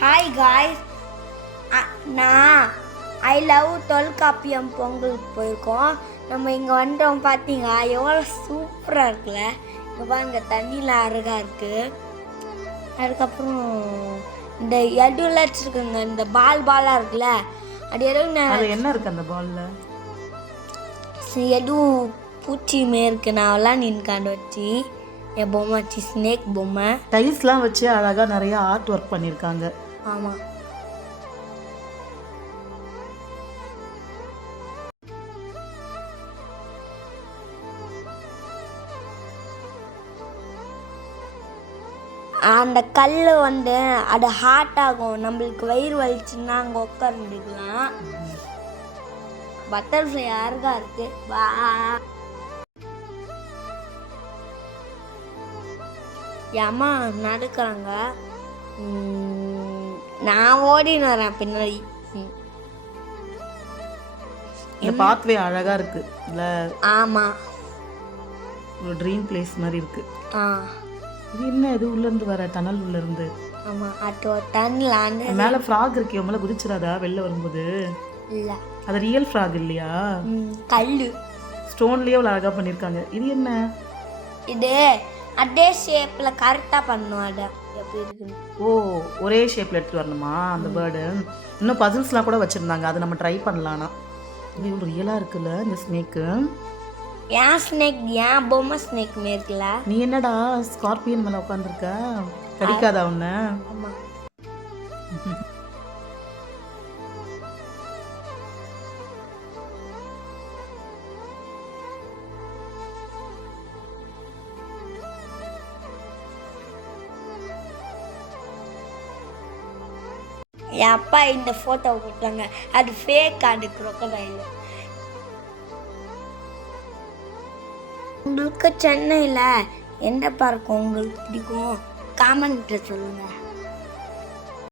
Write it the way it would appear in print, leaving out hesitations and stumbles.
Hi guys, நான் I love Tolkappiyam பொங்கலுக்கு போயிருக்கோம். நம்ம இங்கே வந்துட்டோம். பார்த்தீங்க எவ்வளோ சூப்பராக இருக்குல்ல. இங்கே பாருங்க, தண்ணியில் அழகாக இருக்குது. அதுக்கப்புறம் இந்த எடுல வச்சுருக்குங்க, இந்த பாலாக இருக்குல்ல, அது எதுவும் என்ன இருக்குது அந்த பாலில்? எதுவும் பூச்சி மாரி இருக்குது. நான் எல்லாம் நின்காண்டு வச்சு என் பொம்மை வச்சு ஸ்னேக் பொம்மை டைல்ஸ்லாம் வச்சு அழகாக நிறைய ஆர்ட் ஒர்க் பண்ணியிருக்காங்க. ஆமாம், அந்த கல் வந்து அது ஹாட் ஆகும். நம்மளுக்கு வயிறு வலிச்சுன்னா அங்கே உட்காந்துக்கலாம். பட்டர்ஃப்ளை யாருக்கா இருக்கு. வா, அம்மா நடக்கிறாங்க. நான் ஓடின்னு வரேன் பின்னாடி. இந்த பாத்வே அழகா இருக்கு இல்ல? ஆமா, ஒரு ட்ரீம் பிளேஸ் மாதிரி இருக்கு. இது என்ன, இது உள்ள இருந்து வர டனல் உள்ள இருந்து? ஆமா, அது டனல். மேல ஃப்ராக் இருக்கு, மேல குதிச்சிராதா வெளில வரும்போது? இல்ல, அது ரியல் ஃப்ராக் இல்லையா? கல்லு ஸ்டோன்லயே அவ்வளவு அழகா பண்ணிருக்காங்க. இது என்ன? இது அதே ஷேப்ல கரெக்டா பண்ணும். அத எப்படி இருக்கு? ஓ, ஒரே ஷேப்ல எடுத்து வரணுமா அந்த பேர்டு? இன்னும் பசில்ஸ்லாம் கூட வச்சிருந்தாங்க, அதை நம்ம ட்ரை பண்ணலாம்னா. இது இவ்வளோ ரியலா இருக்குல்ல இந்த ஸ்னேக்கு. ஏன் ஸ்னேக், ஏன் பொம்மை ஸ்னேக் மேற்கல. நீ என்னடா ஸ்கார்பியன் மேல உட்காந்துருக்க? கடிக்காதா உன்ன? ஆமா, என் அப்பா இந்த ஃபோட்டோவை போட்டாங்க. அது ஃபேக், அது crocodile. உங்களுக்கு சென்னையில் எந்த பார்க் உங்களுக்கு பிடிக்கும்? காமெண்ட்ல சொல்லுங்கள்.